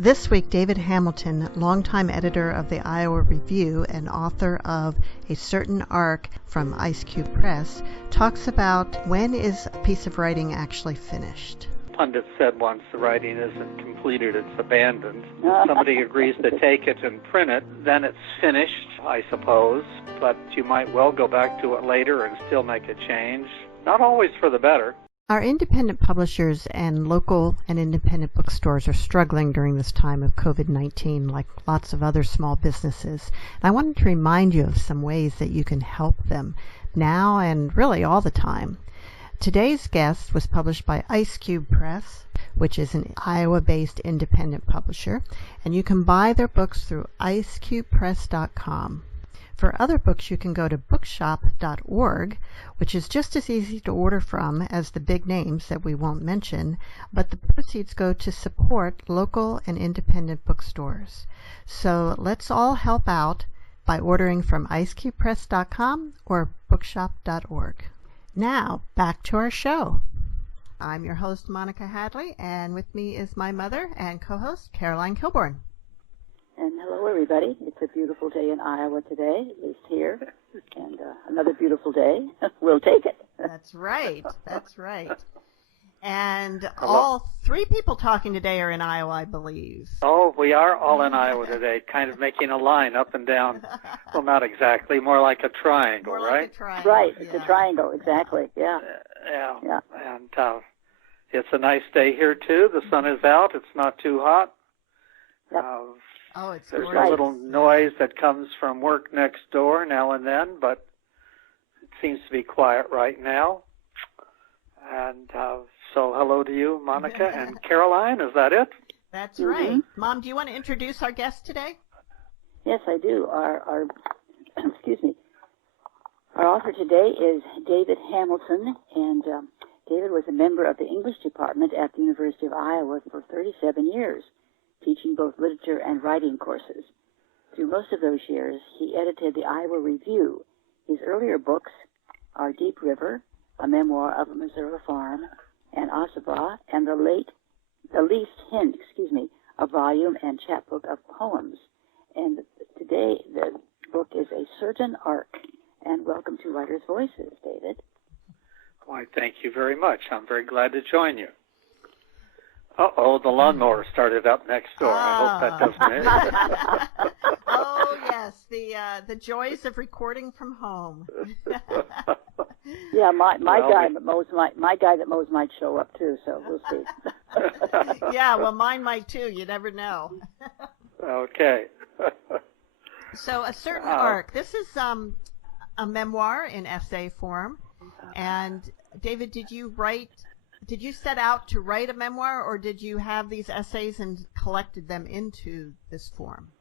This week, David Hamilton, longtime editor of the Iowa Review and author of A Certain Arc from Ice Cube Press, talks about when is a piece of writing actually finished. Pundit said once, the writing isn't completed, it's abandoned. Somebody agrees to take it and print it, then it's finished, I suppose, but you might well go back to it later and still make a change. Not always for the better. Our independent publishers and local and independent bookstores are struggling during this time of COVID-19 like lots of other small businesses. And I wanted to remind you of some ways that you can help them now and really all the time. Today's guest was published by Ice Cube Press, which is an Iowa-based independent publisher, and you can buy their books through icecubepress.com. For other books, you can go to bookshop.org, which is just as easy to order from as the big names that we won't mention, but the proceeds go to support local and independent bookstores. So let's all help out by ordering from icecubepress.com or bookshop.org. Now, back to our show. I'm your host, Monica Hadley, and with me is my mother and co-host, Caroline Kilborn. And hello, everybody. It's a beautiful day in Iowa today, at least here, and another beautiful day. We'll take it. That's right. That's right. And all three people talking today are in Iowa, I believe. Oh, we are all in Iowa today, kind of making a line up and down. Well, not exactly, more like a triangle, More right? like a triangle. Right, it's a triangle, exactly, yeah. Yeah. And it's a nice day here, too. The sun is out. It's not too hot. Yep. There's a little noise that comes from work next door now and then, but it seems to be quiet right now. And so hello to you, Monica, and Caroline, is that it? That's right. Mom, do you want to introduce our guest today? Yes, I do. Our excuse me. Our author today is David Hamilton, and David was a member of the English department at the University of Iowa for 37 years. Teaching both literature and writing courses. Through most of those years, he edited the Iowa Review. His earlier books are Deep River, a memoir of a Missouri farm, and Ossabaw, and The Least Hint, a volume and chapbook of poems. And today, the book is A Certain Arc. And welcome to Writer's Voices, David. Why, thank you very much. I'm very glad to join you. Uh-oh, the lawnmower started up next door. I hope that doesn't hit. Oh, yes, the joys of recording from home. Yeah, my guy that mows might show up too, so we'll see. Yeah, well, mine might too. You never know. Okay. So, A Certain Arc. This is a memoir in essay form. And David, did you set out to write a memoir, or did you have these essays and collected them into this form?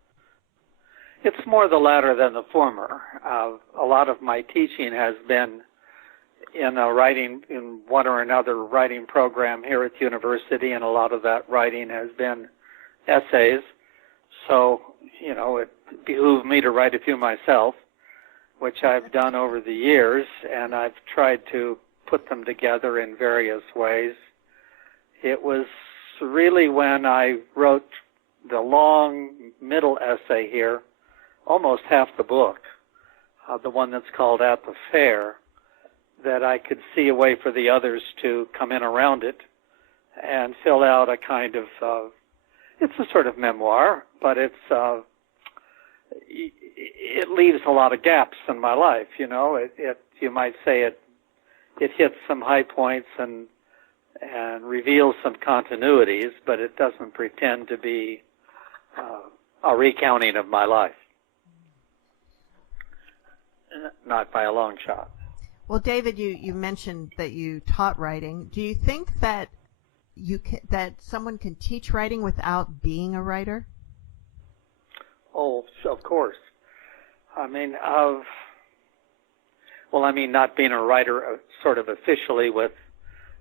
It's more the latter than the former. A lot of my teaching has been in one or another writing program here at the university, and a lot of that writing has been essays. So, it behooved me to write a few myself, which I've done over the years, and I've tried to put them together in various ways. It was really when I wrote the long middle essay here, almost half the book, the one that's called At the Fair, that I could see a way for the others to come in around it and fill out a kind of, it's a sort of memoir, but it leaves a lot of gaps in my life, you might say it hits some high points and reveals some continuities, but it doesn't pretend to be a recounting of my life. Not by a long shot. Well, David, you mentioned that you taught writing. Do you think that that someone can teach writing without being a writer? Oh, of course. Not being a writer sort of officially with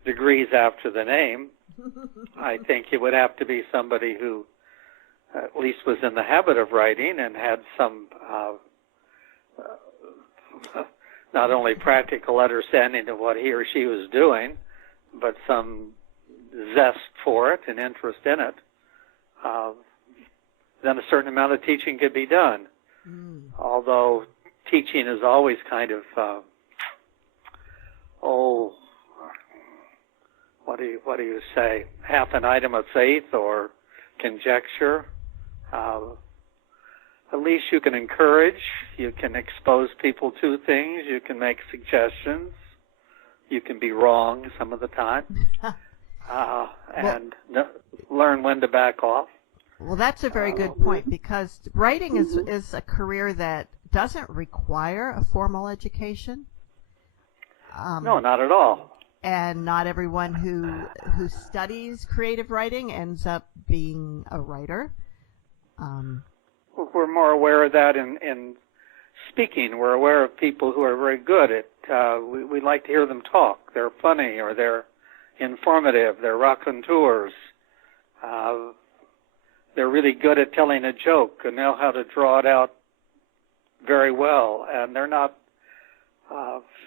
degrees after the name. I think it would have to be somebody who at least was in the habit of writing and had some not only practical understanding of what he or she was doing, but some zest for it and interest in it. then a certain amount of teaching could be done. Although teaching is always kind of, what do you say? Half an item of faith or conjecture. At least you can encourage, you can expose people to things, you can make suggestions, you can be wrong some of the time, and learn when to back off. Well, that's a very good point, because writing is a career that doesn't require a formal education. No, not at all. And not everyone who studies creative writing ends up being a writer. We're more aware of that in speaking. We're aware of people who are very good at, we like to hear them talk. They're funny, or they're informative, they're raconteurs. They're really good at telling a joke and know how to draw it out very well. And they're not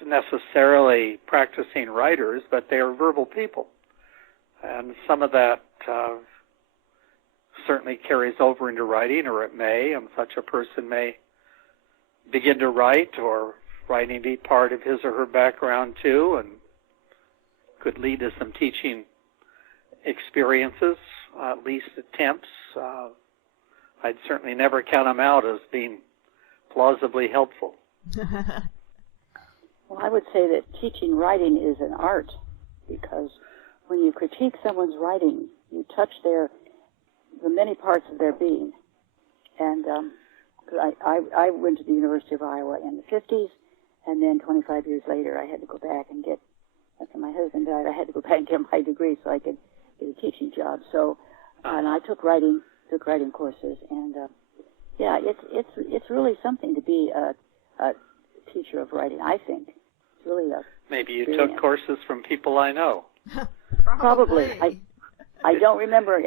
necessarily practicing writers, but they are verbal people. And some of that certainly carries over into writing, or it may, and such a person may begin to write, or writing be part of his or her background too, and could lead to some teaching experiences, at least attempts. I'd certainly never count them out as being plausibly helpful. Well, I would say that teaching writing is an art, because when you critique someone's writing, you touch the many parts of their being. And I went to the University of Iowa in the 50s, and then 25 years later I had to go back and after my husband died, I had to go back and get my degree so I could get a teaching job. So, and I took writing courses, and yeah, it's really something to be a teacher of writing, I think. It's really a Maybe you took courses from people I know. Probably. I don't remember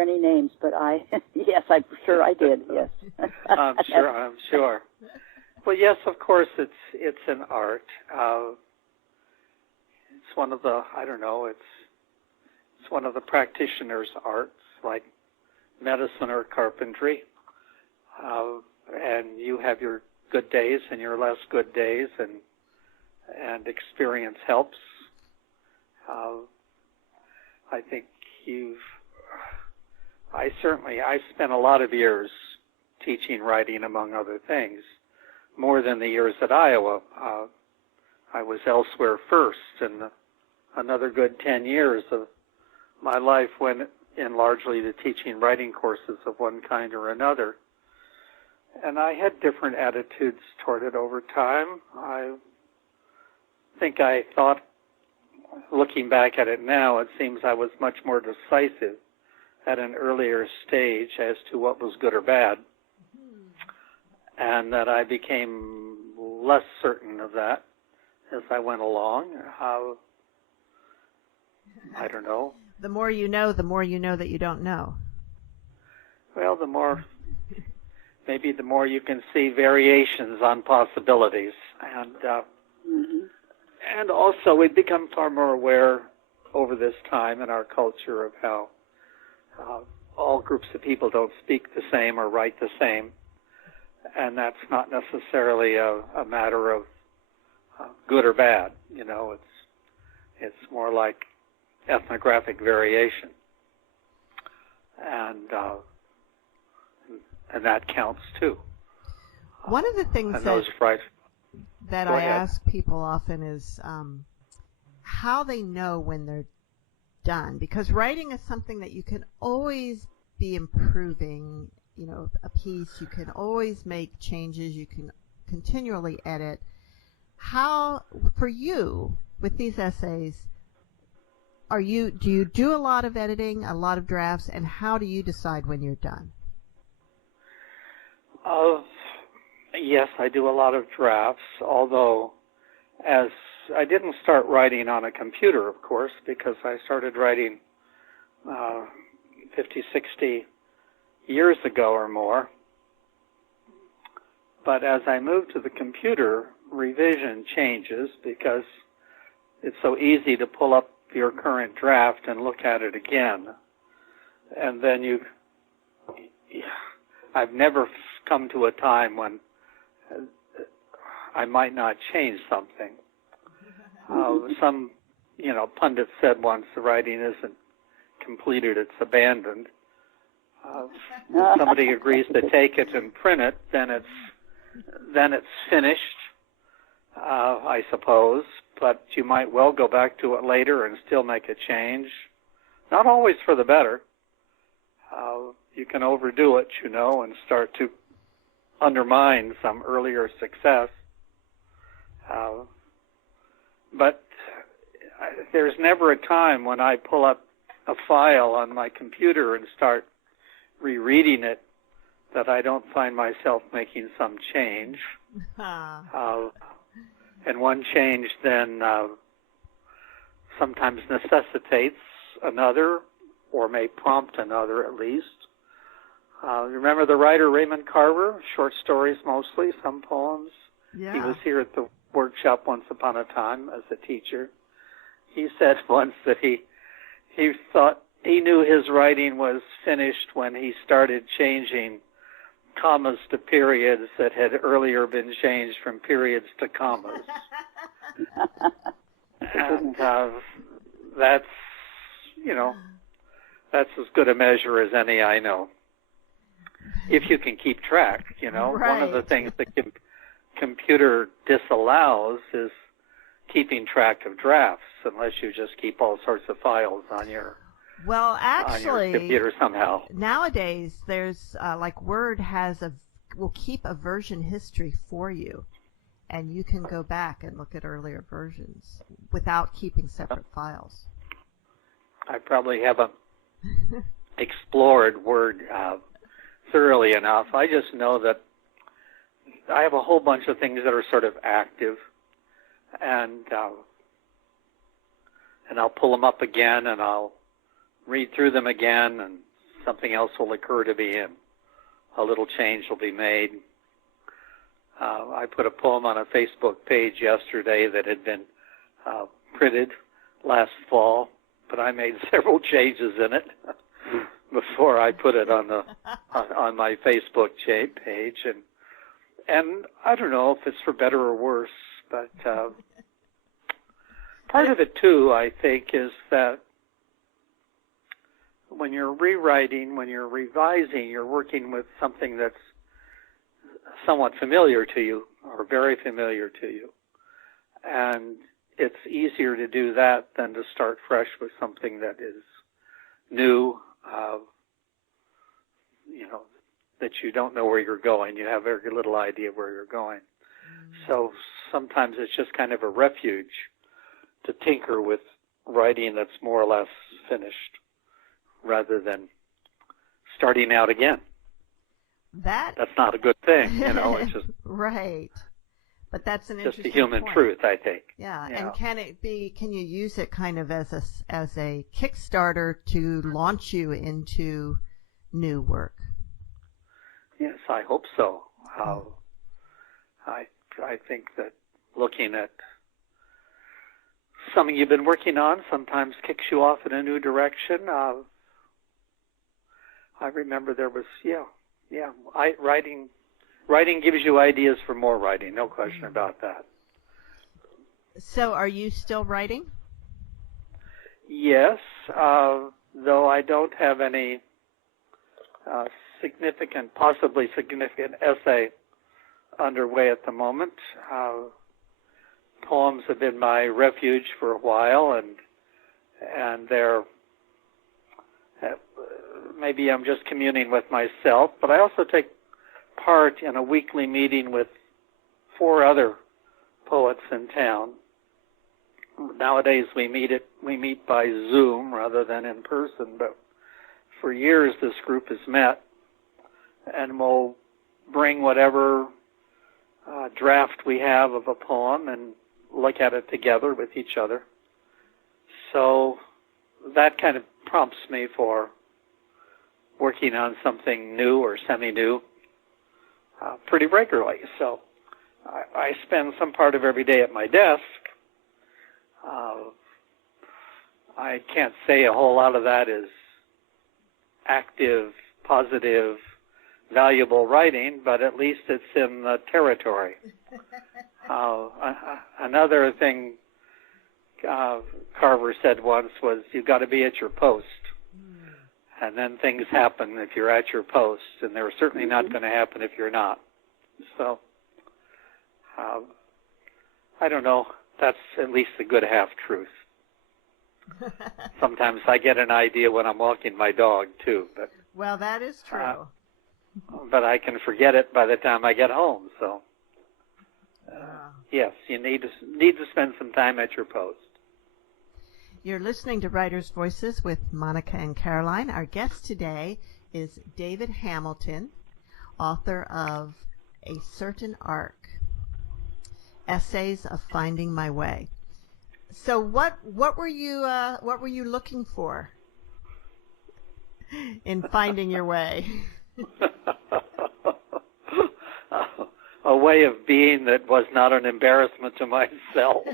any names, but yes, I'm sure I did. Yes. I'm sure. Well, yes, of course, it's an art. It's one of the, it's one of the practitioner's arts, like medicine or carpentry. And you have your good days and your less good days, and experience helps. I think I spent a lot of years teaching writing, among other things, more than the years at Iowa. I was elsewhere first, and another good 10 years of my life went in largely to teaching writing courses of one kind or another. And I had different attitudes toward it over time. I think I thought, looking back at it now, it seems I was much more decisive at an earlier stage as to what was good or bad, and that I became less certain of that as I went along. I don't know. The more you know that you don't know. Well, maybe the more you can see variations on possibilities, and also we've become far more aware over this time in our culture of how all groups of people don't speak the same or write the same, and that's not necessarily a matter of good or bad. It's more like ethnographic variation, and that counts too. One of the things that I ask people often is how they know when they're done, because writing is something that you can always be improving. A piece, you can always make changes, you can continually edit. How, for you, with these essays, do you do a lot of editing, a lot of drafts, and how do you decide when you're done? Yes, I do a lot of drafts, although as I didn't start writing on a computer, of course, because I started writing 50, 60 years ago or more. But as I moved to the computer, revision changes because it's so easy to pull up your current draft and look at it again. And then you I've never come to a time when I might not change something. Some, pundit said once, the writing isn't completed, it's abandoned. If somebody agrees to take it and print it, then it's finished, I suppose. But you might well go back to it later and still make a change. Not always for the better. You can overdo it, and start to undermine some earlier success. But there's never a time when I pull up a file on my computer and start rereading it that I don't find myself making some change. And one change then sometimes necessitates another, or may prompt another at least. Remember the writer Raymond Carver? Short stories mostly, some poems. Yeah. He was here at the workshop once upon a time as a teacher. He said once that he thought he knew his writing was finished when he started changing commas to periods that had earlier been changed from periods to commas. And that's as good a measure as any I know. If you can keep track, Right. One of the things the computer disallows is keeping track of drafts, unless you just keep all sorts of files on your computer somehow. Nowadays there's like Word will keep a version history for you, and you can go back and look at earlier versions without keeping separate files. I probably haven't explored Word thoroughly enough. I just know that I have a whole bunch of things that are sort of active, and I'll pull them up again, and I'll read through them again, and something else will occur to me, and a little change will be made. I put a poem on a Facebook page yesterday that had been printed last fall, but I made several changes in it before I put it on my Facebook page, and I don't know if it's for better or worse, but part of it too, I think, is that when you're rewriting, when you're revising, you're working with something that's somewhat familiar to you, or very familiar to you, and it's easier to do that than to start fresh with something that is new, that you don't know where you're going. You have very little idea where you're going. So sometimes it's just kind of a refuge to tinker with writing that's more or less finished, rather than starting out again. That's not a good thing, It's just right. But that's an just interesting a human point. truth, I think. Yeah, and can you use it kind of as a Kickstarter to launch you into new work? Yes, I hope so. I think that looking at something you've been working on sometimes kicks you off in a new direction. I remember there was, writing gives you ideas for more writing, no question about that. So are you still writing? Yes, though I don't have any possibly significant essay underway at the moment. Poems have been my refuge for a while, and they're maybe I'm just communing with myself, but I also take part in a weekly meeting with 4 other poets in town. Nowadays we meet by Zoom rather than in person, but for years this group has met, and we'll bring whatever draft we have of a poem and look at it together with each other. So that kind of prompts me for working on something new or semi-new pretty regularly. So I spend some part of every day at my desk. I can't say a whole lot of that is active, positive valuable writing, but at least it's in the territory. Another thing Carver said once was, you've got to be at your post. And then things happen if you're at your post, and they're certainly not going to happen if you're not. So, I don't know. That's at least a good half-truth. Sometimes I get an idea when I'm walking my dog, too. But, well, that is true. But I can forget it by the time I get home. So, yes, you need to spend some time at your post. You're listening to Writers' Voices with Monica and Caroline. Our guest today is David Hamilton, author of A Certain Arc, Essays of Finding My Way. So what were you looking for in finding your way? A way of being that was not an embarrassment to myself.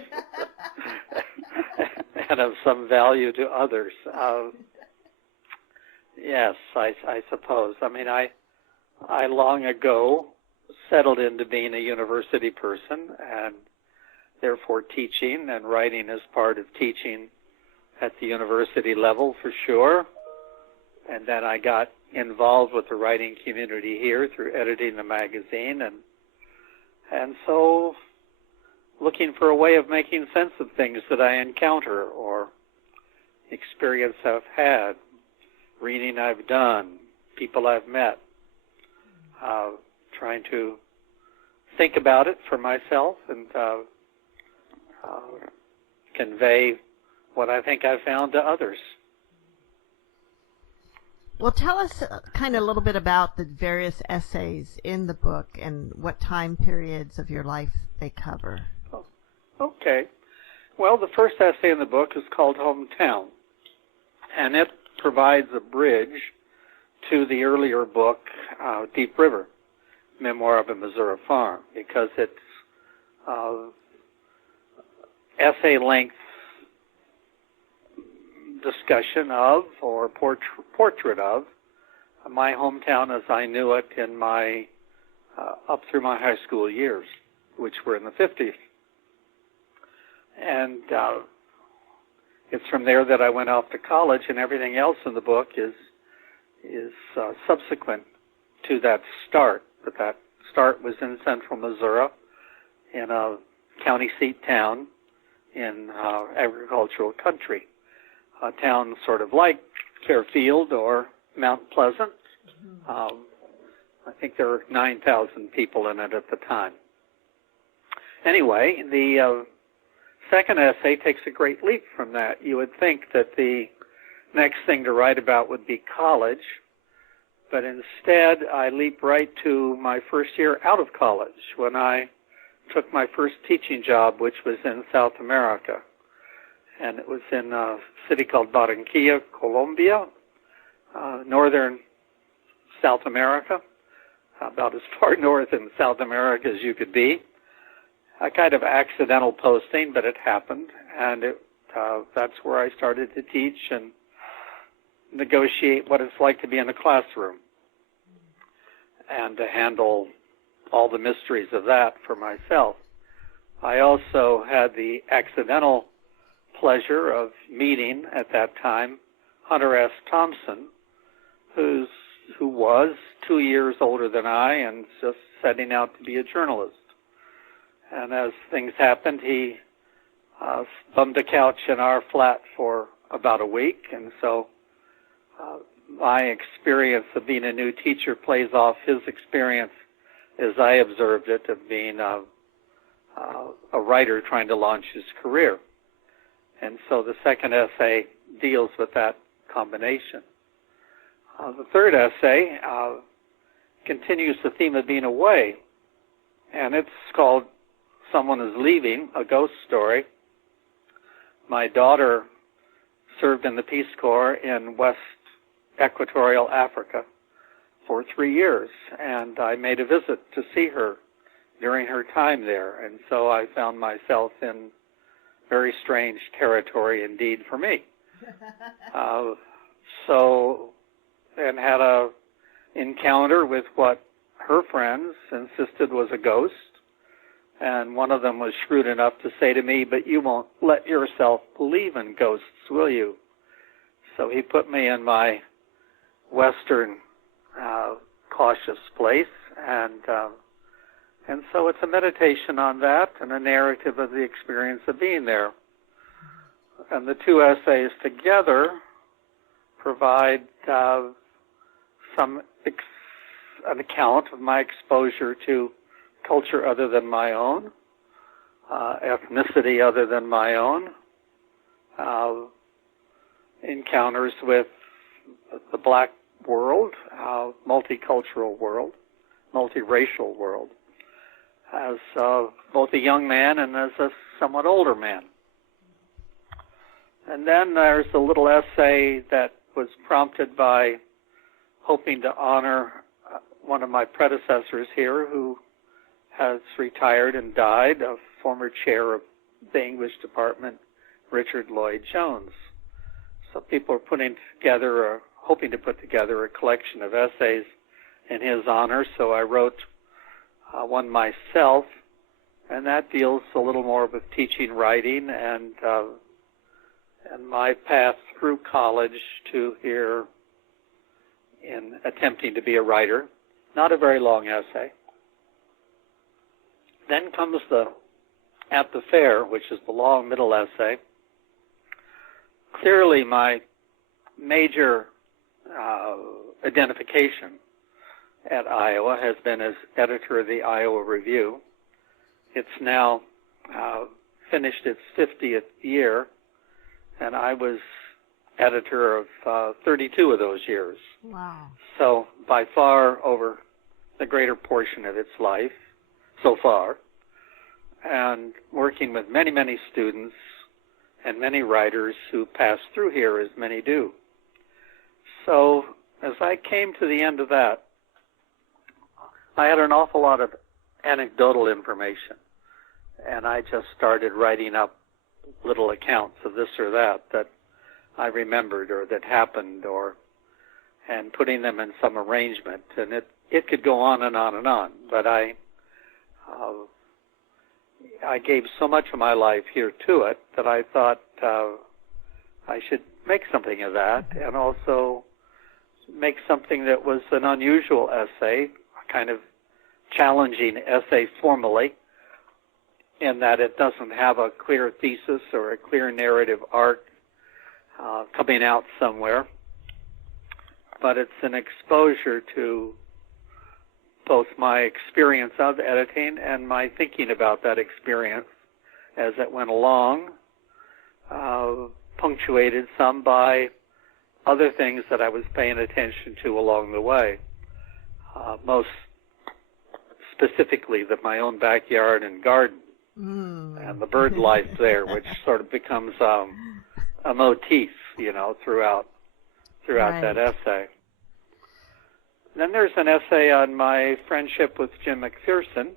And of some value to others. Yes, I suppose. I mean, I long ago settled into being a university person, and therefore teaching and writing as part of teaching at the university level for sure. And then I got involved with the writing community here through editing the magazine, and so looking for a way of making sense of things that I encounter or experience I've had, reading I've done, people I've met, trying to think about it for myself and convey what I think I've found to others. Well, tell us kind of a little bit about the various essays in the book and what time periods of your life they cover. Okay. Well, the first essay in the book is called Hometown, and it provides a bridge to the earlier book, Deep River, Memoir of a Missouri Farm, because it's essay-length discussion of, or portrait of, my hometown as I knew it in my up through my high school years, which were in the 50s. And it's from there that I went off to college, and everything else in the book is subsequent to that start. But that start was in central Missouri, in a county seat town in agricultural country, a town sort of like Fairfield or Mount Pleasant. I think there were 9,000 people in it at the time. Anyway, the second essay takes a great leap from that. You would think that the next thing to write about would be college, but instead I leap right to my first year out of college when I took my first teaching job, which was in South America. And it was in a city called Barranquilla, Colombia, northern South America, about as far north in South America as you could be. A kind of accidental posting, but it happened, and that's where I started to teach and negotiate what it's like to be in a classroom and to handle all the mysteries of that for myself. I also had the accidental pleasure of meeting at that time Hunter S. Thompson, who was 2 years older than I and just setting out to be a journalist. And as things happened, he bummed a couch in our flat for about a week, and so my experience of being a new teacher plays off his experience as I observed it of being a writer trying to launch his career. And so the second essay deals with that combination. The third essay continues the theme of being away, and it's called Someone is Leaving, a Ghost Story. My daughter served in the Peace Corps in West Equatorial Africa for 3 years, and I made a visit to see her during her time there, and so I found myself in very strange territory indeed for me. And had a encounter with what her friends insisted was a ghost. And one of them was shrewd enough to say to me, "But you won't let yourself believe in ghosts, will you?" So he put me in my Western cautious place, and so it's a meditation on that and a narrative of the experience of being there. And the two essays together provide an account of my exposure to culture other than my own, ethnicity other than my own, encounters with the black world, multicultural world, multiracial world, as both a young man and as a somewhat older man. And then there's a little essay that was prompted by hoping to honor one of my predecessors here who has retired and died, a former chair of the English department, Richard Lloyd Jones. So people are putting together, or hoping to put together, a collection of essays in his honor. So I wrote one myself, and that deals a little more with teaching writing and my path through college to here in attempting to be a writer. Not a very long essay. Then comes the At the Fair, which is the long middle essay. Clearly my major identification at Iowa has been as editor of the Iowa Review. It's now finished its 50th year, and I was editor of 32 of those years. Wow. So by far over the greater portion of its life so far, and working with many, many students and many writers who pass through here, as many do. So as I came to the end of that, I had an awful lot of anecdotal information, and I just started writing up little accounts of this or that I remembered or that happened, and putting them in some arrangement. And it could go on and on and on, but I gave so much of my life here to it that I thought I should make something of that, and also make something that was an unusual essay, a kind of challenging essay formally, in that it doesn't have a clear thesis or a clear narrative arc coming out somewhere, but it's an exposure to both my experience of editing and my thinking about that experience as it went along, punctuated some by other things that I was paying attention to along the way, most specifically my own backyard and garden, and the bird life there, which sort of becomes a motif, throughout Right. that essay. Then there's an essay on my friendship with Jim McPherson,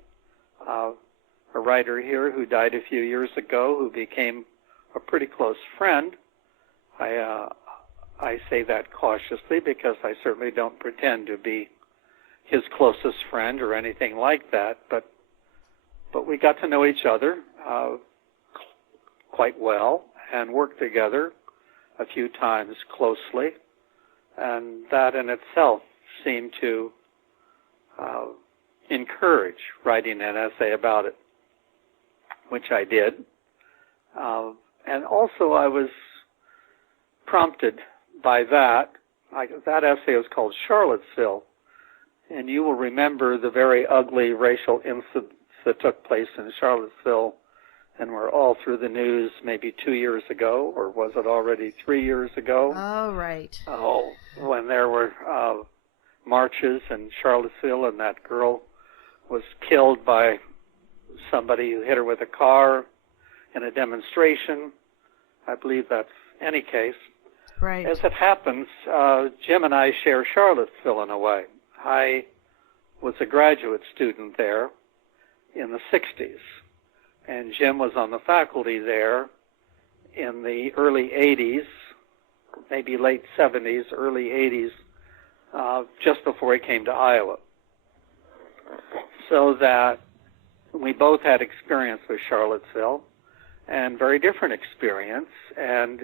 a writer here who died a few years ago, who became a pretty close friend. I say that cautiously because I certainly don't pretend to be his closest friend or anything like that, but we got to know each other quite well and worked together a few times closely, and that in itself seemed to encourage writing an essay about it, which I did. And also I was prompted by that. That essay was called Charlottesville, and you will remember the very ugly racial incidents that took place in Charlottesville and were all through the news maybe 2 years ago, or was it already 3 years ago? Oh, right. Oh, when there were marches in Charlottesville and that girl was killed by somebody who hit her with a car in a demonstration. I believe that's any case. Right. As it happens, Jim and I share Charlottesville in a way. I was a graduate student there in the 60s, and Jim was on the faculty there in the early 80s, maybe late 70s, early 80s, just before he came to Iowa. So that we both had experience with Charlottesville, and very different experience, and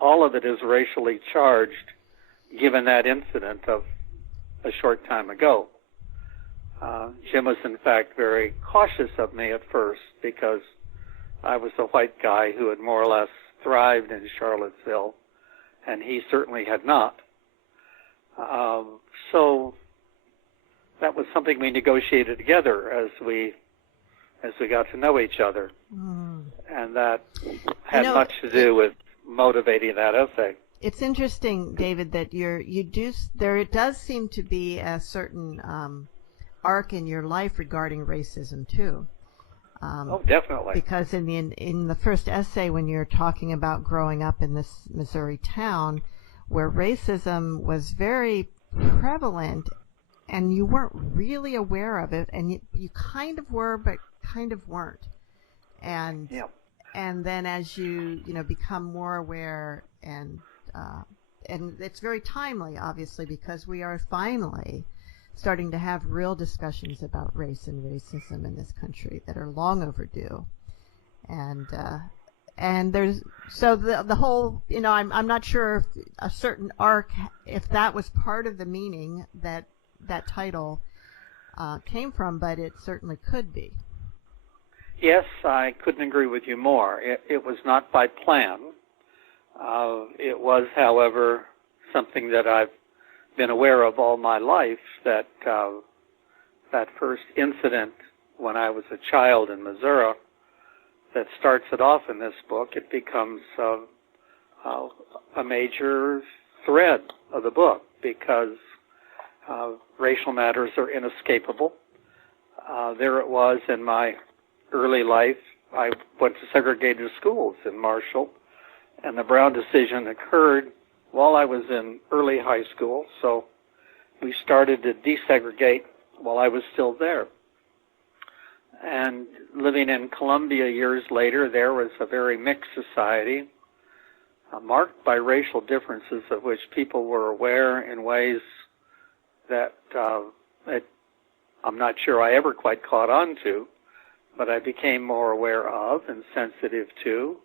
all of it is racially charged, given that incident of a short time ago. Jim was, in fact, very cautious of me at first because I was a white guy who had more or less thrived in Charlottesville, and he certainly had not. So that was something we negotiated together as we got to know each other, and that had much to do with motivating that essay. It's interesting, David, that there does seem to be a certain arc in your life regarding racism too. Oh, definitely. Because in the first essay, when you're talking about growing up in this Missouri town, where racism was very prevalent, and you weren't really aware of it, and you kind of were, but kind of weren't. And then as you become more aware, and it's very timely, obviously, because we are finally starting to have real discussions about race and racism in this country that are long overdue. And there's the whole, I'm not sure if a certain arc, if that was part of the meaning that title came from, but it certainly could be. Yes, I couldn't agree with you more. It was not by plan. It was, however, something that I've been aware of all my life, that that first incident when I was a child in Missouri that starts it off in this book, it becomes a major thread of the book, because racial matters are inescapable. There it was in my early life. I went to segregated schools in Marshall, and the Brown decision occurred while I was in early high school, so we started to desegregate while I was still there. And living in Columbia years later, there was a very mixed society, marked by racial differences of which people were aware in ways that I'm not sure I ever quite caught on to, but I became more aware of and sensitive to.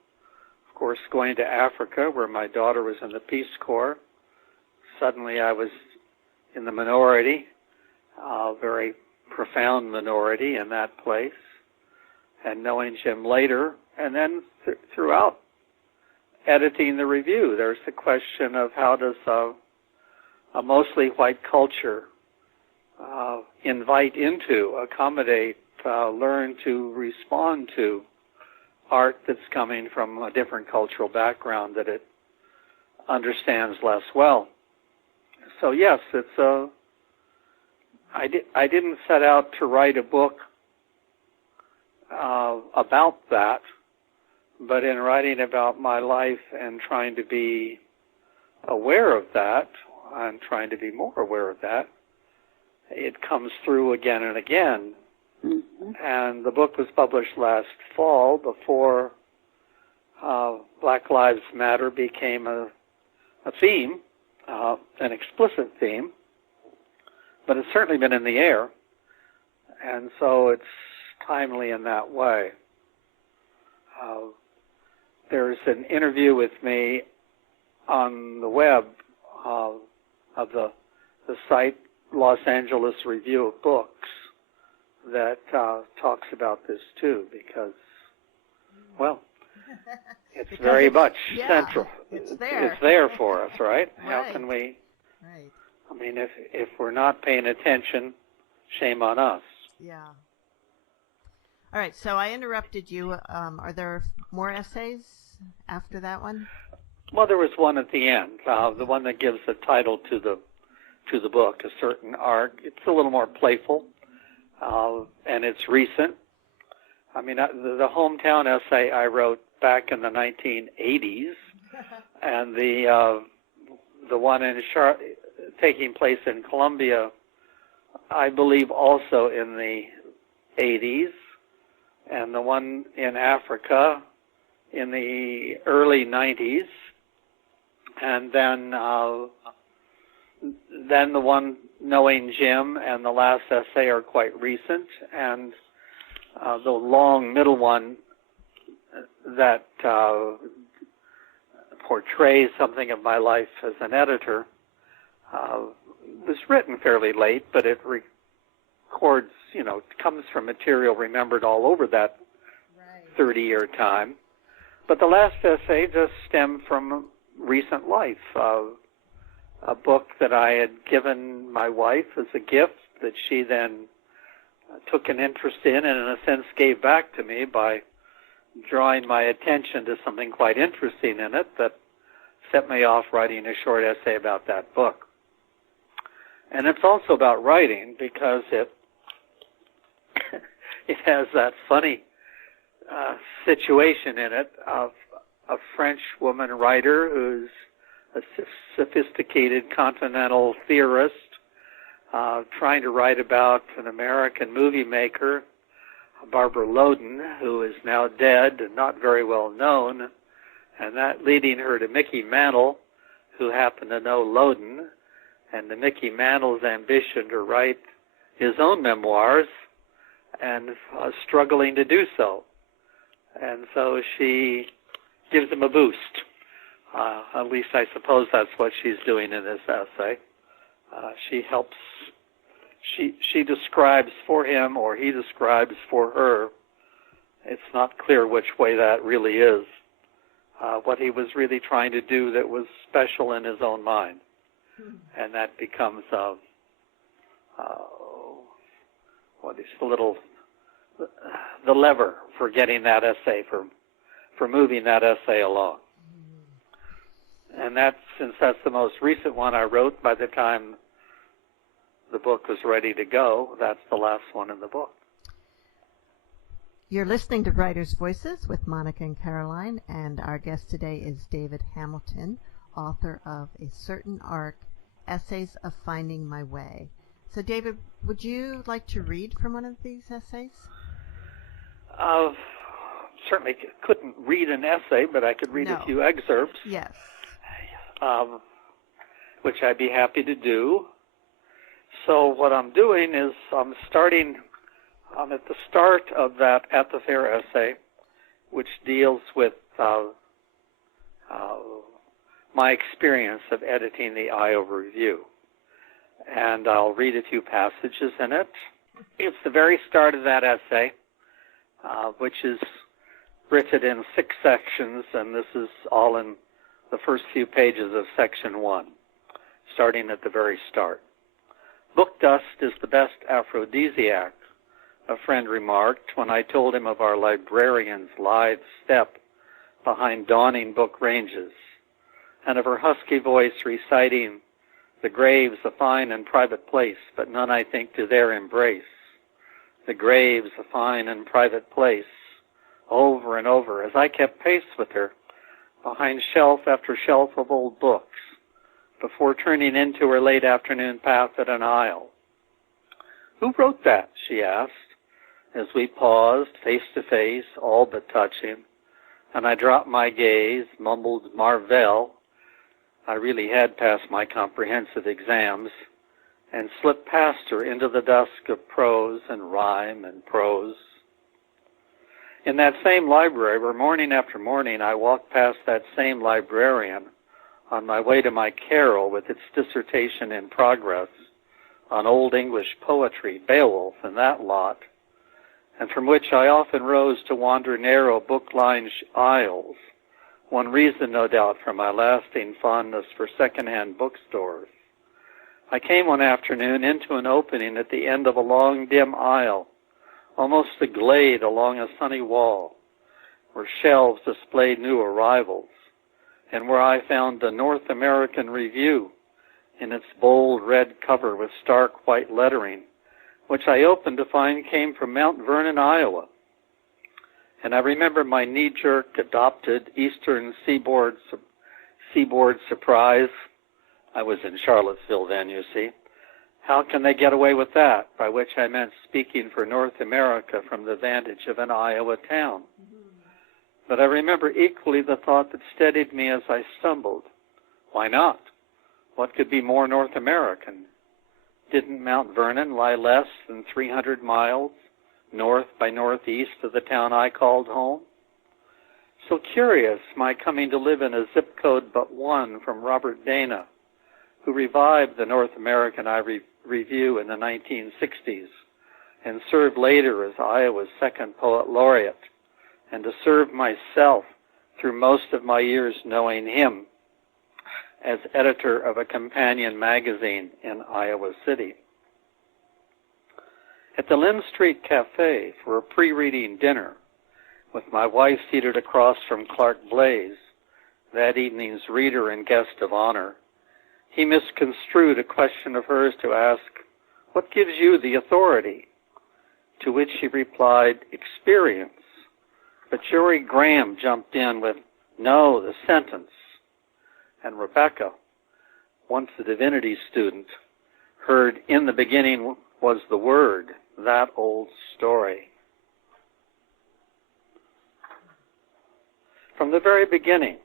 Of course, going to Africa, where my daughter was in the Peace Corps, suddenly I was in the minority, a very profound minority in that place. And knowing Jim later, and then throughout editing the review, there's the question of how does a mostly white culture invite into, accommodate, learn to respond to art that's coming from a different cultural background that it understands less well. So yes, it's I didn't set out to write a book about that, but in writing about my life and trying to be aware of that, and trying to be more aware of that, it comes through again and again. Mm-hmm. And the book was published last fall, before Black Lives Matter became a theme, an explicit theme, but it's certainly been in the air, and so it's timely in that way. There's an interview with me on the web of the site Los Angeles Review of Books that talks about this too, because, well, it's very much central. It's there. It's there for us, right? Right. How can we? Right. I mean, if we're not paying attention, shame on us. Yeah. All right. So I interrupted you. Are there more essays after that one? Well, there was one at the end, the one that gives the title to the book, A Certain Arc. It's a little more playful, and it's recent. I mean, the hometown essay I wrote back in the 1980s, and the one in taking place in Columbia, I believe, also in the 80s, and the one in Africa in the early 90s, and then then the one Knowing Jim and the last essay are quite recent, and the long middle one that portrays something of my life as an editor was written fairly late, but it records, comes from material remembered all over that 30-year time. But the last essay just stemmed from recent life, a book that I had given my wife as a gift that she then took an interest in and in a sense gave back to me by drawing my attention to something quite interesting in it that set me off writing a short essay about that book. And it's also about writing because it has that funny situation in it of a French woman writer who's a sophisticated continental theorist trying to write about an American movie maker, Barbara Loden, who is now dead and not very well known, and that leading her to Mickey Mantle, who happened to know Loden, and to Mickey Mantle's ambition to write his own memoirs and struggling to do so. And so she gives him a boost. At least I suppose that's what she's doing in this essay. She helps, she describes for him, or he describes for her. It's not clear which way that really is. What he was really trying to do that was special in his own mind. And that becomes what is the lever for getting that essay, for moving that essay along. And since that's the most recent one I wrote, by the time the book was ready to go, that's the last one in the book. You're listening to Writers' Voices with Monica and Caroline, and our guest today is David Hamilton, author of A Certain Arc, Essays of Finding My Way. So, David, would you like to read from one of these essays? Certainly couldn't read an essay, but I could read a few excerpts. Yes. Which I'd be happy to do. So what I'm doing is I'm at the start of that At the Fair essay, which deals with my experience of editing the Iowa Review. And I'll read a few passages in it. It's the very start of that essay, which is written in 6 sections, and this is all in the first few pages of section 1, starting at the very start. Book dust is the best aphrodisiac, a friend remarked when I told him of our librarian's lithe step behind dawning book ranges, and of her husky voice reciting, "The grave's a fine and private place, but none, I think, do there embrace. The grave's a fine and private place," over and over, as I kept pace with her, behind shelf after shelf of old books, before turning into her late afternoon path at an aisle. "Who wrote that?" she asked, as we paused face to face, all but touching, and I dropped my gaze, mumbled Marvell. I really had passed my comprehensive exams, and slipped past her into the dusk of prose and rhyme and prose. In that same library, where morning after morning I walked past that same librarian on my way to my Carol with its dissertation in progress on Old English poetry, Beowulf, and that lot, and from which I often rose to wander narrow book-lined aisles, one reason, no doubt, for my lasting fondness for second-hand bookstores. I came one afternoon into an opening at the end of a long, dim aisle, almost a glade along a sunny wall, where shelves displayed new arrivals, and where I found the North American Review in its bold red cover with stark white lettering, which I opened to find came from Mount Vernon, Iowa. And I remember my knee-jerk adopted Eastern Seaboard surprise. I was in Charlottesville then, you see. How can they get away with that? By which I meant speaking for North America from the vantage of an Iowa town. But I remember equally the thought that steadied me as I stumbled. Why not? What could be more North American? Didn't Mount Vernon lie less than 300 miles north by northeast of the town I called home? So curious, my coming to live in a zip code but one from Robert Dana, who revived the North American Review in the 1960s and served later as Iowa's second poet laureate, and to serve myself through most of my years knowing him as editor of a companion magazine in Iowa City. At the Lynn Street Cafe for a pre-reading dinner, with my wife seated across from Clark Blaze, that evening's reader and guest of honor, he misconstrued a question of hers to ask, "What gives you the authority?" To which she replied, "Experience." But Jory Graham jumped in with, "No, the sentence." And Rebecca, once a divinity student, heard, "In the beginning was the Word," that old story. From the very beginning,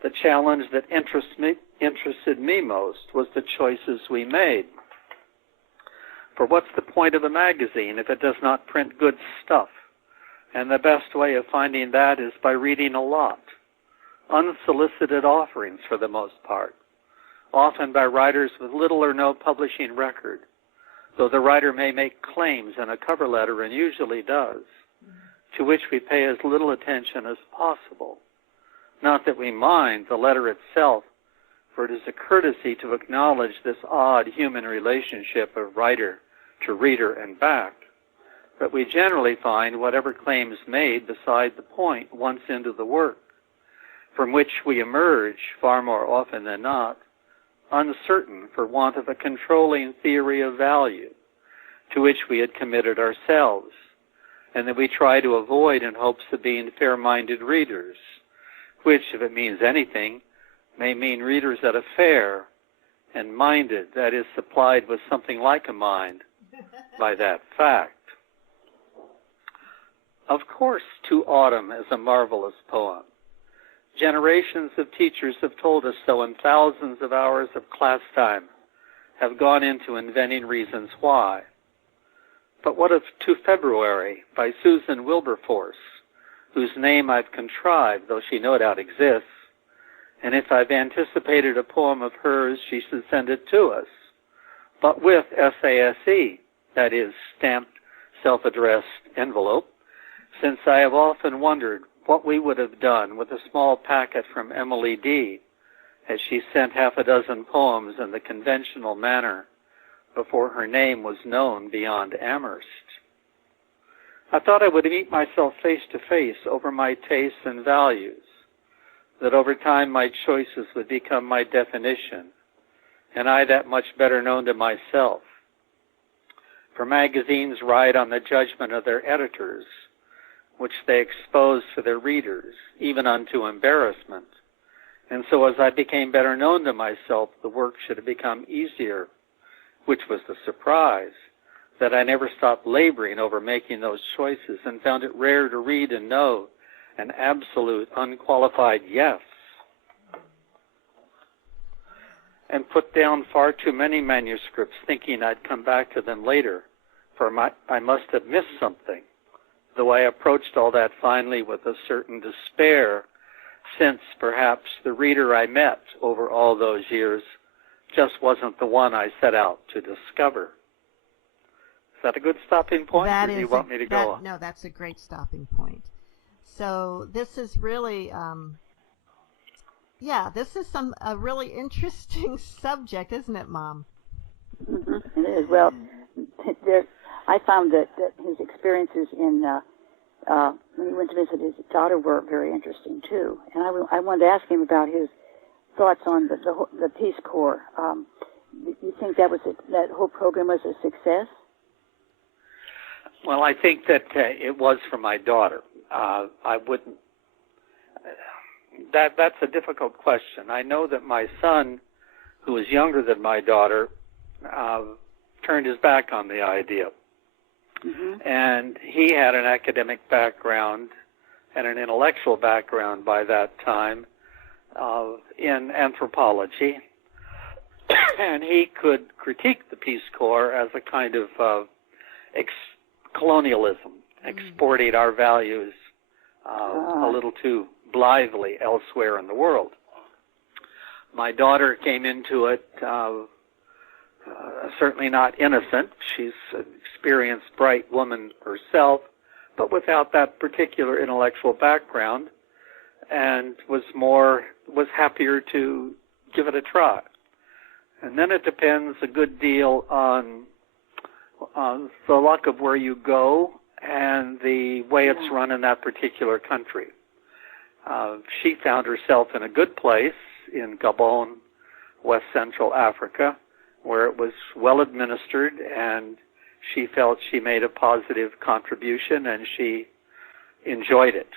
the challenge that interested me most was the choices we made. For what's the point of a magazine if it does not print good stuff? And the best way of finding that is by reading a lot. Unsolicited offerings for the most part, often by writers with little or no publishing record, though the writer may make claims in a cover letter, and usually does, to which we pay as little attention as possible. Not that we mind the letter itself, for it is a courtesy to acknowledge this odd human relationship of writer to reader and back, but we generally find whatever claims made beside the point once into the work, from which we emerge, far more often than not, uncertain for want of a controlling theory of value to which we had committed ourselves, and that we try to avoid in hopes of being fair-minded readers, which, if it means anything, may mean readers at a fair, and minded, that is, supplied with something like a mind, by that fact. Of course, To Autumn is a marvelous poem. Generations of teachers have told us so, and thousands of hours of class time have gone into inventing reasons why. But what of To February by Susan Wilberforce, whose name I've contrived, though she no doubt exists, and if I've anticipated a poem of hers, she should send it to us, but with SASE, that is, stamped self-addressed envelope, since I have often wondered what we would have done with a small packet from Emily D., as she sent half a dozen poems in the conventional manner before her name was known beyond Amherst. I thought I would meet myself face to face over my tastes and values, that over time my choices would become my definition, and I that much better known to myself. For magazines ride on the judgment of their editors, which they expose to their readers, even unto embarrassment. And so as I became better known to myself, the work should have become easier, which was the surprise, that I never stopped laboring over making those choices and found it rare to read and know an absolute, unqualified yes, and put down far too many manuscripts thinking I'd come back to them later, for I must have missed something, though I approached all that finally with a certain despair, since perhaps the reader I met over all those years just wasn't the one I set out to discover. Is that a good stopping point, or do you want me to go on? No, that's a great stopping point. So this is really, this is a really interesting subject, isn't it, Mom? Mm-hmm. It is. Well, I found that his experiences in when he went to visit his daughter were very interesting too. And I wanted to ask him about his thoughts on the Peace Corps. You think that whole program was a success? Well, I think that it was for my daughter. I wouldn't. That's a difficult question. I know that my son, who was younger than my daughter, turned his back on the idea. Mm-hmm. And he had an academic background and an intellectual background by that time in anthropology. and he could critique the Peace Corps as a kind of colonialism, exporting our values a little too blithely elsewhere in the world. My daughter came into it certainly not innocent. She's an experienced, bright woman herself, but without that particular intellectual background, and was happier to give it a try. And then it depends a good deal on the luck of where you go and the way it's run in that particular country. She found herself in a good place in Gabon, West Central Africa, where it was well administered, and she felt she made a positive contribution, and she enjoyed it.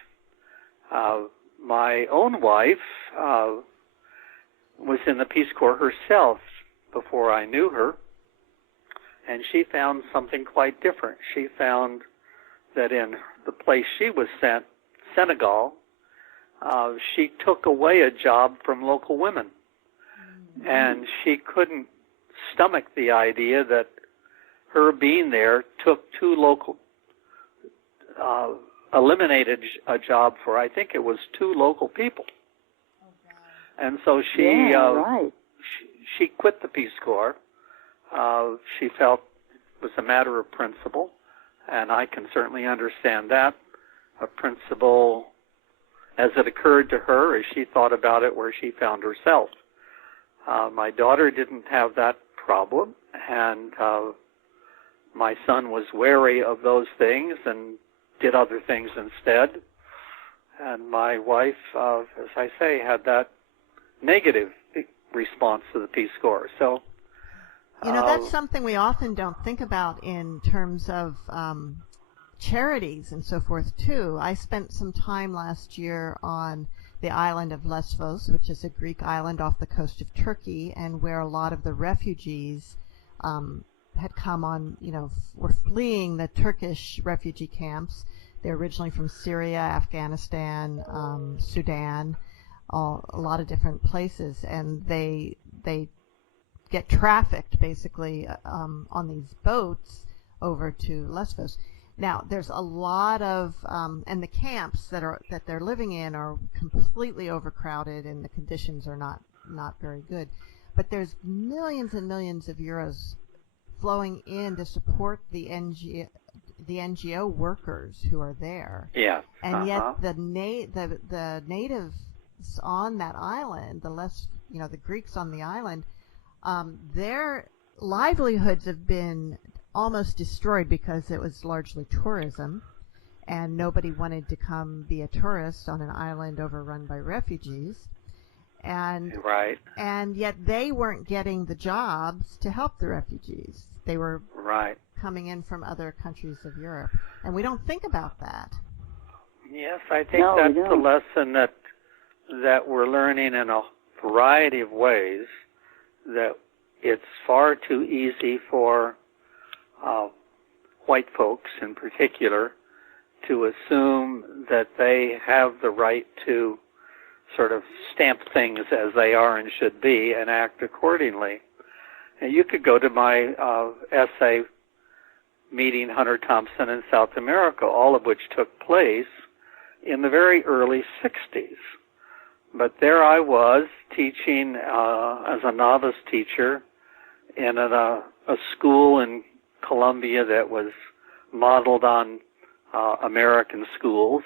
My own wife was in the Peace Corps herself before I knew her, and she found something quite different. She found that in the place she was sent, Senegal, she took away a job from local women, and she couldn't stomach the idea that her being there took two local, eliminated a job for, I think it was 2 local people. And so she she quit the Peace Corps. She felt it was a matter of principle, and I can certainly understand that, a principle as it occurred to her, as she thought about it, where she found herself. My daughter didn't have that problem, and my son was wary of those things and did other things instead. And my wife, as I say, had that negative response to the Peace Corps. So, that's something we often don't think about in terms of charities and so forth, too. I spent some time last year on the island of Lesvos, which is a Greek island off the coast of Turkey, and where a lot of the refugees had come on, were fleeing the Turkish refugee camps. They're originally from Syria, Afghanistan, Sudan, a lot of different places, and they get trafficked basically on these boats over to Lesvos. Now, there's a lot of, and the camps that they're living in are completely overcrowded, and the conditions are not very good. But there's millions and millions of euros flowing in to support the NGO workers who are there. Yeah. And yet the natives on that island, the Greeks on the island, their livelihoods have been almost destroyed because it was largely tourism, and nobody wanted to come be a tourist on an island overrun by refugees. And yet they weren't getting the jobs to help the refugees. They were coming in from other countries of Europe, and we don't think about that. Yes, I think that's the lesson that we're learning in a variety of ways, that it's far too easy for white folks in particular to assume that they have the right to sort of stamp things as they are and should be and act accordingly. And you could go to my essay, Meeting Hunter Thompson in South America, all of which took place in the very early 60s. But there I was teaching as a novice teacher in a school in Colombia that was modeled on American schools,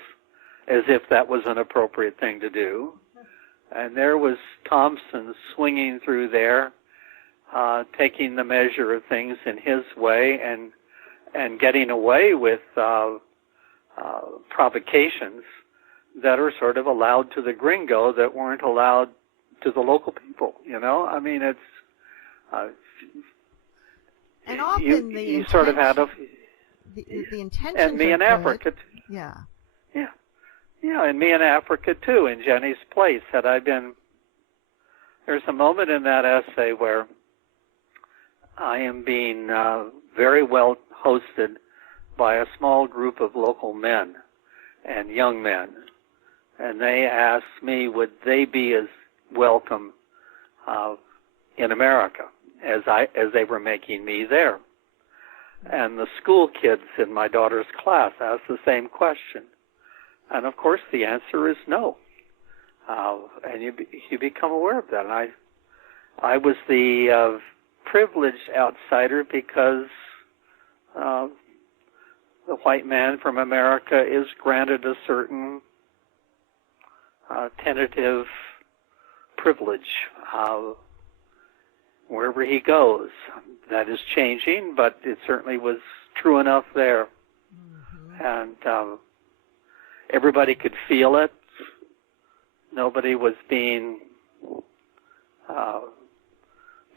as if that was an appropriate thing to do. And there was Thompson swinging through there, taking the measure of things in his way and getting away with provocations that are sort of allowed to the gringo that weren't allowed to the local people. I mean, it's and often you sort of had the intentions and me in Africa. Yeah, and me in Africa too. In Jenny's place, had I been, there's a moment in that essay where I am being very well hosted by a small group of local men and young men, and they asked me would they be as welcome in America as they were making me there. And the school kids in my daughter's class asked the same question. And of course the answer is no. And you become aware of that. And I was the privileged outsider because the white man from America is granted a certain tentative privilege wherever he goes. That is changing, but it certainly was true enough there. Mm-hmm. And everybody could feel it. Nobody was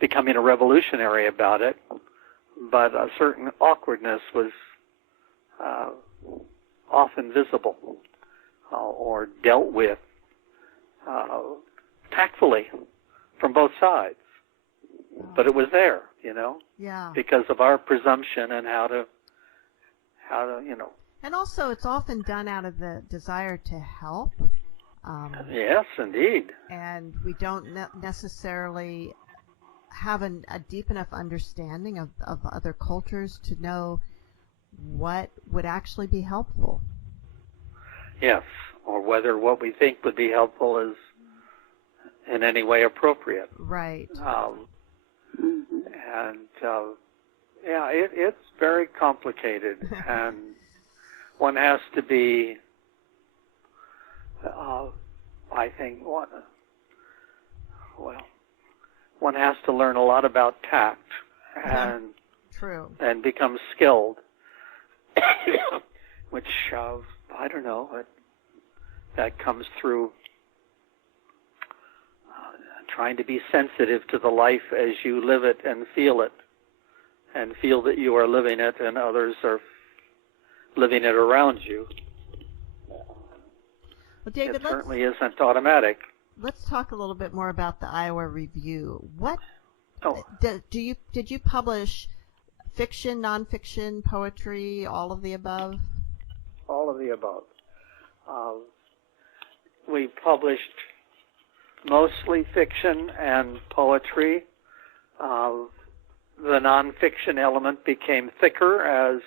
becoming a revolutionary about it, but a certain awkwardness was often visible or dealt with tactfully from both sides. But it was there, Yeah. because of our presumption and how to. And also, it's often done out of the desire to help. Yes, indeed. And we don't necessarily have a deep enough understanding of other cultures to know what would actually be helpful. Yes, or whether what we think would be helpful is in any way appropriate. Right. And it's very complicated, and one has to be, I think, one has to learn a lot about tact and True. And become skilled, which I don't know, that comes through trying to be sensitive to the life as you live it and feel that you are living it and others are living it around you. Well, David, it certainly isn't automatic. Let's talk a little bit more about the Iowa Review. Did you publish fiction, nonfiction, poetry, all of the above? All of the above. We published mostly fiction and poetry. The nonfiction element became thicker as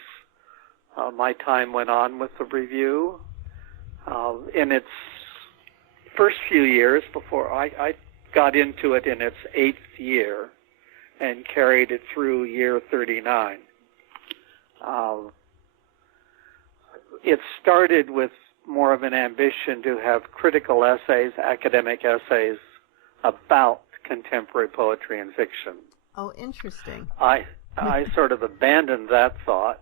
my time went on with the review. In its first few years, before I got into it in its 8th year and carried it through year 39. It started with more of an ambition to have critical essays, academic essays about contemporary poetry and fiction. Oh, interesting. I sort of abandoned that thought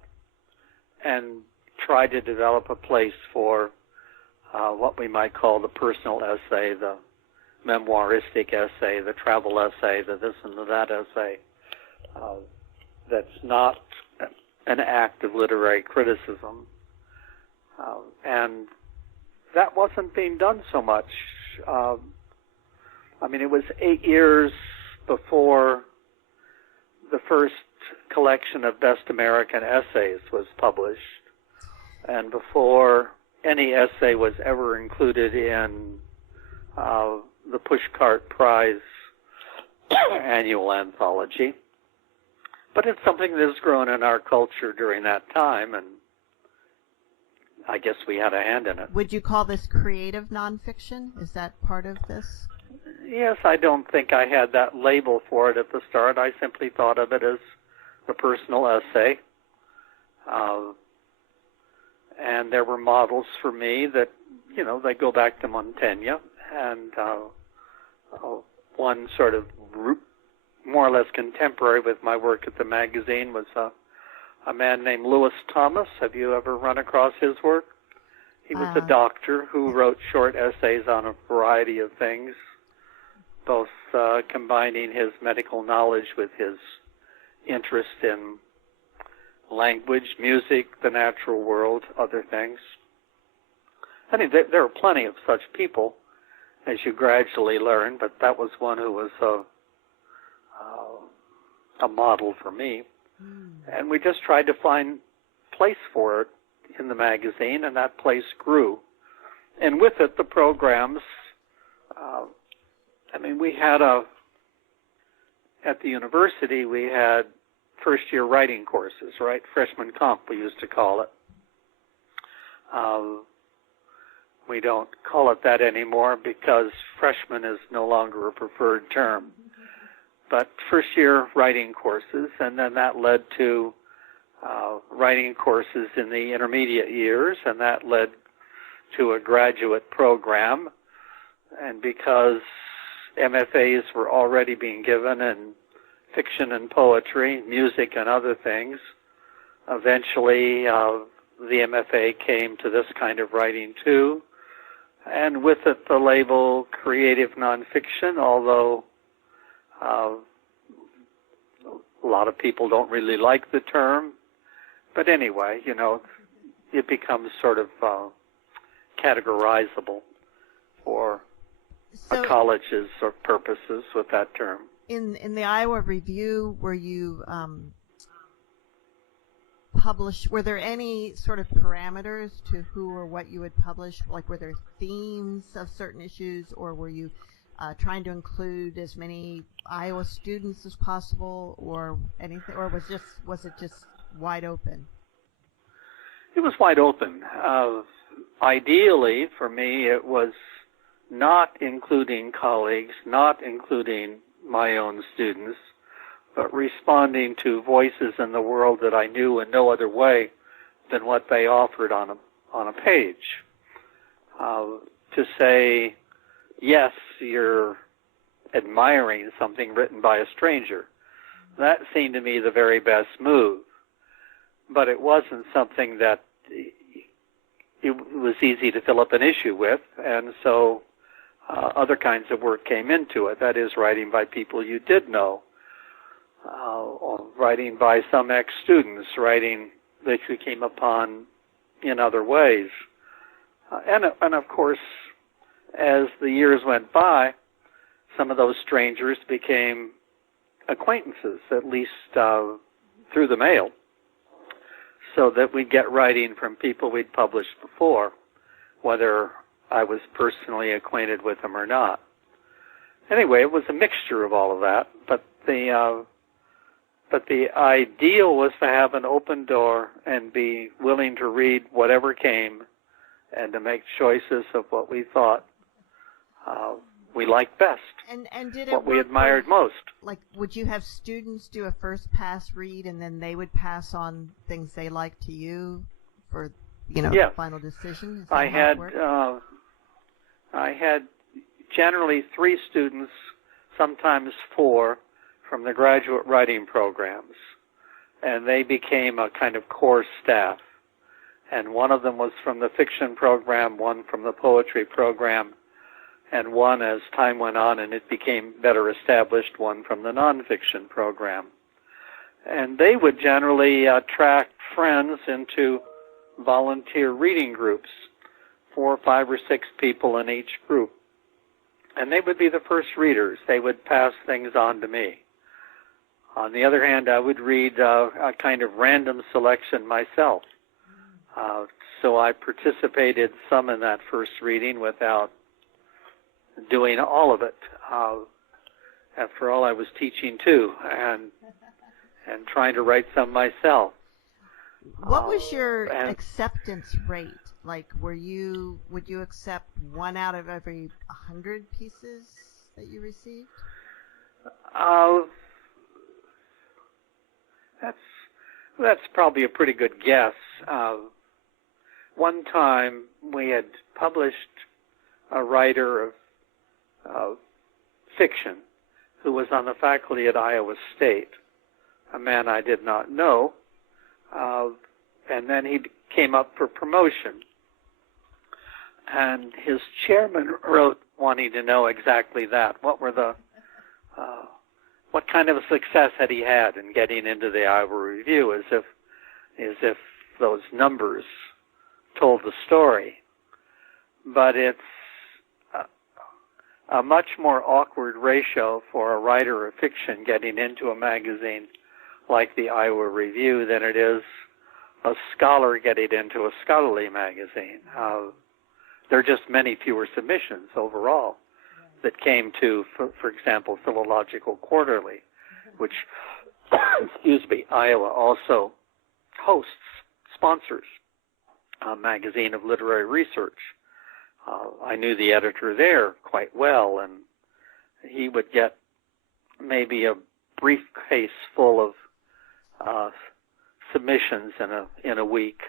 and tried to develop a place for what we might call the personal essay, the memoiristic essay, the travel essay, the this and the that essay. That's not an act of literary criticism. And that wasn't being done so much. It was 8 years before the first collection of Best American Essays was published, and before any essay was ever included in the Pushcart Prize annual anthology. But it's something that has grown in our culture during that time, and I guess we had a hand in it. Would you call this creative nonfiction? Is that part of this? Yes, I don't think I had that label for it at the start. I simply thought of it as a personal essay. And there were models for me that, they go back to Montaigne. And one sort of more or less contemporary with my work at the magazine was a man named Lewis Thomas. Have you ever run across his work? He was a doctor who wrote short essays on a variety of things, both combining his medical knowledge with his interest in language, music, the natural world, other things. I mean, there are plenty of such people as you gradually learn, but that was one who was a model for me. And we just tried to find place for it in the magazine, and that place grew. And with it, the programs, we had at the university, we had first-year writing courses, right? Freshman comp, we used to call it. We don't call it that anymore because freshman is no longer a preferred term. But first-year writing courses, and then that led to writing courses in the intermediate years, and that led to a graduate program. And because MFAs were already being given in fiction and poetry, music and other things, eventually the MFA came to this kind of writing too, and with it the label creative nonfiction, although a lot of people don't really like the term. But anyway, you know, it becomes sort of categorizable for a college's purposes with that term. In the Iowa Review, were you were there any sort of parameters to who or what you would publish? Like, were there themes of certain issues, or were you trying to include as many Iowa students as possible, or anything, or was it just wide open? It was wide open. Ideally, for me, it was not including colleagues, not including my own students, but responding to voices in the world that I knew in no other way than what they offered on a page. To say, yes, you're admiring something written by a stranger, that seemed to me the very best move. But it wasn't something that it was easy to fill up an issue with, and so other kinds of work came into it. That is, writing by people you did know, or writing by some ex-students, writing that you came upon in other ways. And of course, as the years went by, some of those strangers became acquaintances, at least through the mail, so that we'd get writing from people we'd published before, whether I was personally acquainted with them or not. Anyway, it was a mixture of all of that, but the ideal was to have an open door and be willing to read whatever came and to make choices of what we thought we liked best, and did it what we admired most. Like, would you have students do a first pass read, and then they would pass on things they liked to you for, the final decision? Is that how I had generally 3 students, sometimes 4, from the graduate writing programs, and they became a kind of core staff. And one of them was from the fiction program, one from the poetry program, and one, as time went on and it became better established, one from the nonfiction program. And they would generally attract friends into volunteer reading groups, 4, 5, or 6 people in each group. And they would be the first readers. They would pass things on to me. On the other hand, I would read a kind of random selection myself. So I participated some in that first reading without doing all of it. After all, I was teaching too, and trying to write some myself. What was your acceptance rate? Like, would you accept 1 out of every 100 pieces that you received? That's probably a pretty good guess. One time we had published a writer of fiction who was on the faculty at Iowa State, a man I did not know, and then he came up for promotion. And his chairman wrote wanting to know exactly that. What kind of a success had he had in getting into the Iowa Review, as if those numbers told the story. But it's a much more awkward ratio for a writer of fiction getting into a magazine like the Iowa Review than it is a scholar getting into a scholarly magazine. There are just many fewer submissions overall that came to, for example, Philological Quarterly. which, excuse me, Iowa also sponsors a magazine of literary research. I knew the editor there quite well, and he would get maybe a briefcase full of submissions in a week,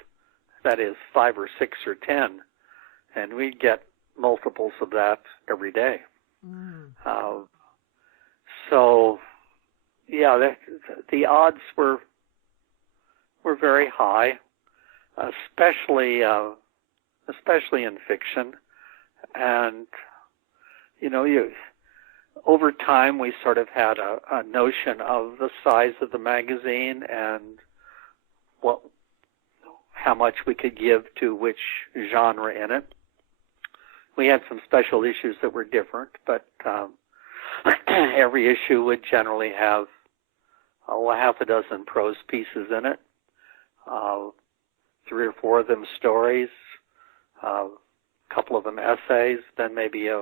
that is 5 or 6 or 10, and we'd get multiples of that every day. So, yeah, the odds were very high, especially in fiction, and over time we sort of had a notion of the size of the magazine and how much we could give to which genre in it. We had some special issues that were different, but every issue would generally have half a dozen prose pieces in it, 3 or 4 of them stories, a couple of them essays, then maybe a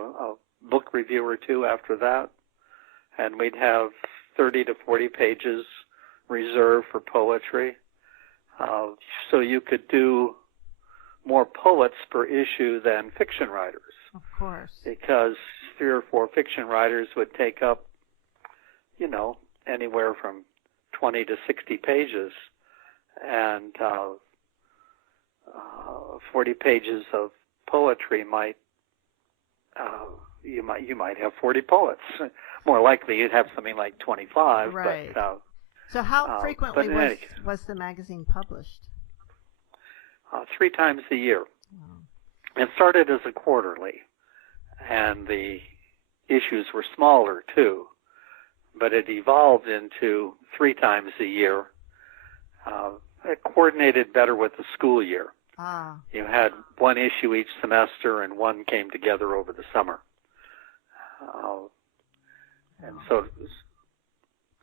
book review or 2 after that, and we'd have 30 to 40 pages reserved for poetry. So you could do more poets per issue than fiction writers. Of course. Because 3 or 4 fiction writers would take up, anywhere from 20 to 60 pages, and 40 pages of poetry you might have 40 poets. More likely, you'd have something like 25. Right. But, so how frequently was the magazine published? 3 times a year. Wow. It started as a quarterly, and the issues were smaller too, but it evolved into 3 times a year. It coordinated better with the school year. You had 1 issue each semester, and 1 came together over the summer. And so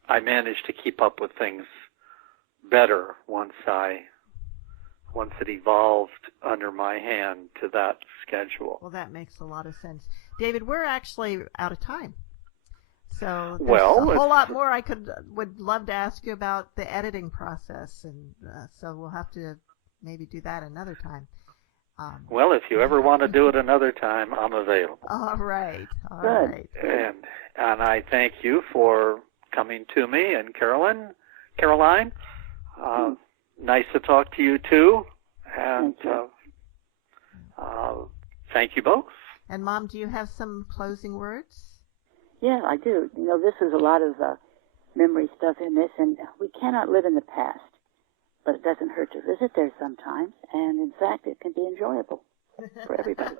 I managed to keep up with things better once it evolved under my hand to that schedule. Well, that makes a lot of sense. David, we're actually out of time. So there's a whole lot more I would love to ask you about the editing process, and so we'll have to maybe do that another time. Well, if you ever want to do it another time, I'm available. All right. Good. And I thank you for coming to me, and Caroline. Nice to talk to you too, and thank you both. And Mom, do you have some closing words? Yeah, I do. This is a lot of memory stuff in this, and we cannot live in the past, but it doesn't hurt to visit there sometimes, and in fact, it can be enjoyable for everybody.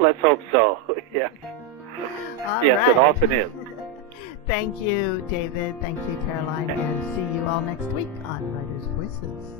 Let's hope so. Yes. Yes, it often is. Thank you, David. Thank you, Caroline. And see you all next week on Writers' Voices.